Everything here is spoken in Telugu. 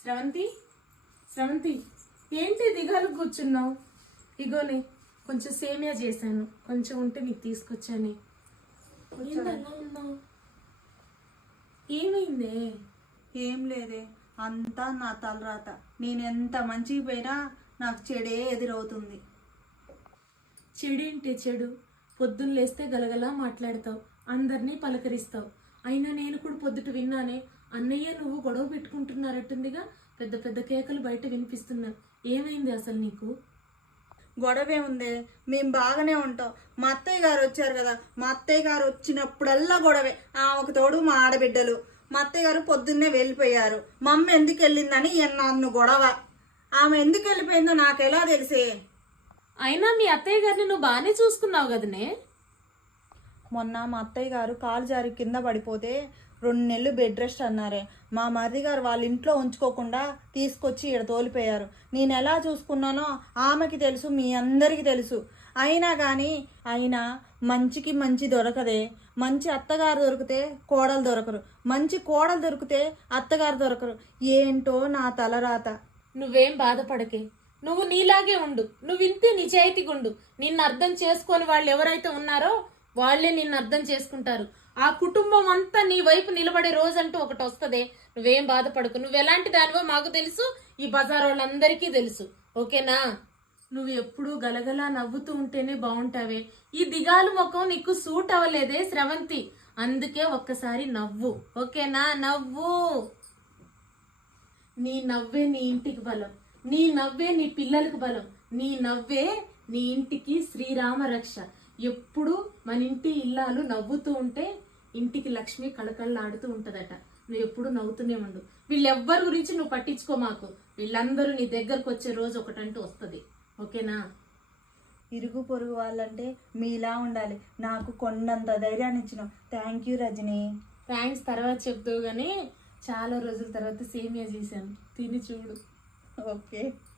స్రవంతి స్రవంతి ఏంటి దిగాలు కూర్చున్నావు? ఇగోనే కొంచెం సేమియా చేశాను. కొంచెం ఉంటే నీకు తీసుకొచ్చానే ఉన్నావు? ఏమైందే? ఏం లేదే అంతా నా తలరాత. నేను ఎంత మంచిగా పోయినా నాకు చెడే ఎదురవుతుంది. చెడేంటే చెడు? పొద్దున్న లేస్తే గలగలా మాట్లాడతావు అందరినీ పలకరిస్తావు. అయినా నేను కూడా పొద్దుట విన్నానే అన్నయ్య నువ్వు గొడవ పెట్టుకుంటున్నారట్టుందిగా పెద్ద పెద్ద కేకలు బయట వినిపిస్తున్నారు ఏమైంది అసలు నీకు? గొడవే ఉందే. మేము బాగానే ఉంటాం. మా అత్తయ్య గారు వచ్చారు కదా మా అత్తయ్య గారు వచ్చినప్పుడల్లా గొడవే. ఆమెకు తోడు మా ఆడబిడ్డలు. మా అత్తయ్య గారు పొద్దున్నే వెళ్ళిపోయారు. మా అమ్మ ఎందుకు వెళ్ళిందని నన్ను గొడవ. ఆమె ఎందుకు వెళ్ళిపోయిందో నాకు ఎలా తెలిసే? అయినా మీ అత్తయ్య గారిని నువ్వు బాగానే చూసుకున్నావు కదనే? మొన్న మా అత్తయ్య గారు కాలు జారి కింద పడిపోతే రెండు నెలలు బెడ్ రెస్ట్ అన్నారే. మా మరిది గారు వాళ్ళ ఇంట్లో ఉంచుకోకుండా తీసుకొచ్చి ఇక్కడ తోలిపోయారు. నేను ఎలా చూసుకున్నానో ఆమెకి తెలుసు మీ అందరికీ తెలుసు. అయినా కానీ అయినా మంచికి మంచి దొరకదే. మంచి అత్తగారు దొరికితే కోడలు దొరకరు. మంచి కోడలు దొరికితే అత్తగారు దొరకరు. ఏంటో నా తలరాత. నువ్వేం బాధపడకే. నువ్వు నీలాగే ఉండు. నువ్వు ఇంతే నిజాయితీగా ఉండు నిన్ను అర్థం చేసుకొని వాళ్ళు ఎవరైతే ఉన్నారో వాళ్ళే నిన్ను అర్థం చేసుకుంటారు. ఆ కుటుంబం అంతా నీ వైపు నిలబడే రోజంటూ ఒకటి వస్తుంది. నువ్వేం బాధపడకు. నువ్వు ఎలాంటి దానివో మాకు తెలుసు. ఈ బజార్ వాళ్ళందరికీ తెలుసు. ఓకేనా? నువ్వు ఎప్పుడూ గలగలా నవ్వుతూ ఉంటేనే బాగుంటావే. ఈ దిగాలు ముఖం నీకు సూట్ అవ్వలేదే స్రవంతి. అందుకే ఒక్కసారి నవ్వు. ఓకేనా? నవ్వు. నీ నవ్వే నీ ఇంటికి బలం. నీ నవ్వే నీ పిల్లలకు బలం. నీ నవ్వే నీ ఇంటికి శ్రీరామ రక్ష. ఎప్పుడు మన ఇంటి ఇల్లాలు నవ్వుతూ ఉంటే ఇంటికి లక్ష్మి కళకళలాడుతూ ఉంటదట. నువ్వు ఎప్పుడు నవ్వుతూనే ఉండు. వీళ్ళెవ్వరి గురించి నువ్వు పట్టించుకో మాకు. వీళ్ళందరూ నీ దగ్గరకు వచ్చే రోజు ఒకటంటూ వస్తుంది. ఓకేనా? ఇరుగు పొరుగు వాళ్ళంటే మీలా ఉండాలి. నాకు కొండంత ధైర్యాన్ని ఇచ్చిన థ్యాంక్ యూ రజనీ. థ్యాంక్స్ తర్వాత చెప్తావు కానీ చాలా రోజుల తర్వాత సేమియా చేశాను. తిని చూడు. ఓకే.